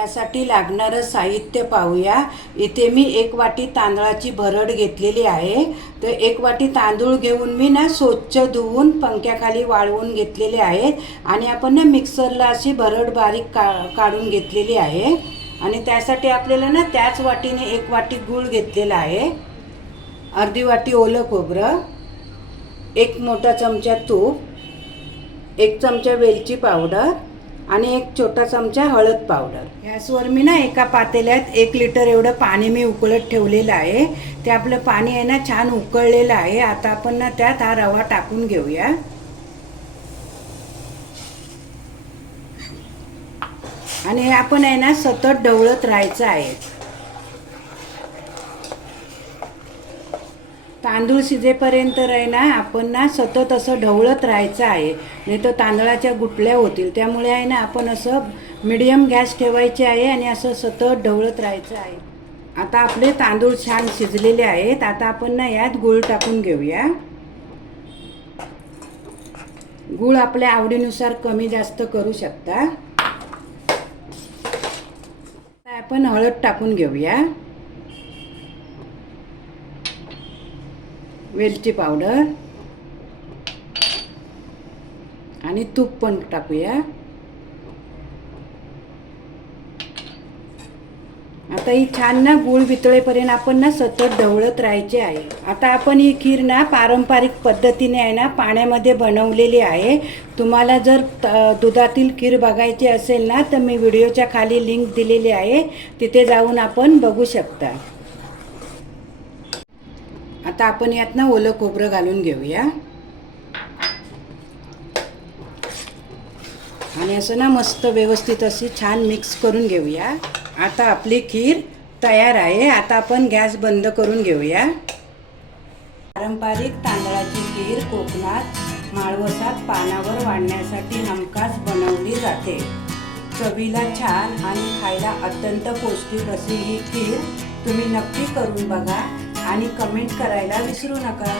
त्यासाठी लागणारं साहित्य पाहूया। इथे मी 1 वाटी तांदळाची भरड घेतलेली आहे। तर 1 वाटी तांदूळ घेऊन मी ना स्वच्छ धुवून पंख्याखाली वाळवून घेतलेले आहेत आणि आपण ना मिक्सरला अशी भरड बारीक काढून घेतलेली आहे। आणि त्यासाठी आपल्याला ना त्याच वाटीने 1 वाटी गूळ घेतलेला आहे, अर्धी वाटी ओलं खोबरं, 1 मोठा चमचा तूप, 1 चमचा वेलची पावडर आणि 1 छोटा चमचा हळद पावडर। गॅसवर मी ना एका पातेल्यात 1 लिटर एवढं पाणी मी उकळत ठेवलेलं आहे। ते आपलं पाणी आहे ना छान उकळलेलं आहे। आता आपण ना त्यात हा रवा टाकून घेऊया आणि हे आपण आहे ना सतत ढवळत राहायचं आहे। तांदूळ शिजेपर्यंत आहे ना आपण ना सतत असं ढवळत राहायचं आहे, नाही तर तांदळाच्या गुठल्या होतील। त्यामुळे आहे ना आपण असं मीडियम गॅस ठेवायचे आहे आणि असं सतत ढवळत राहायचं आहे। आता आपले तांदूळ छान शिजलेले आहेत। आता आपण ना यात गूळ टाकून घेऊया। गूळ आपल्या आवडीनुसार कमी जास्त करू शकता। आपण हळद टाकून घेऊया, वेलची पावडर आणि तूप पण टाकूया। आता ही छान ना गूळ वितळेपर्यंत आपण ना सतत ढवळत राहायचे आहे। आता आपण ही खीर ना पारंपरिक पद्धतीने आहे ना पाण्यामध्ये बनवलेली आहे। तुम्हाला जर दुधातील खीर बघायची असेल ना तर मी व्हिडिओच्या खाली लिंक दिलेली आहे, तिथे जाऊन आपण बघू शकता। आता आपण यात ना ओलं खोबरं घालून घेऊया आणि असं ना मस्त व्यवस्थित अशी छान मिक्स करून घेऊया। आता आपली खीर तयार आहे। आता आपण गॅस बंद करून घेऊया। पारंपरिक तांदळाची खीर कोकणात माळवसात पानावर वाढण्यासाठी हमखास बनवली जाते। चवीला छान आणि खायला अत्यंत पौष्टिक अशी ही खीर तुम्ही नक्की करून बघा आणि कमेंट करायला विसरू नका।